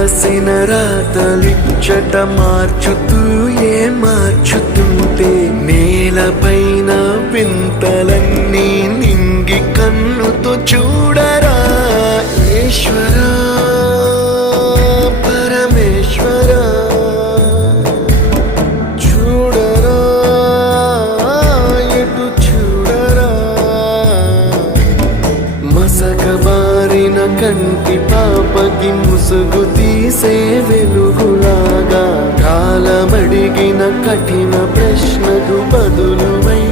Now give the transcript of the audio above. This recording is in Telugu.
రాసిన రాతలిచ్చట మార్చుతూ మార్చుతుంటే నేలపైన వింతలన్నీ నింగి కన్నుతో చూడరా ఈశ్వరా పరమేశ్వరా చూడరా ఎటు చూడరా మసకబారిన కంటి పాపకి ముసుగు తీసే వెలుగులాగా కాలమడిగిన కఠిన ప్రశ్నకు బదులువై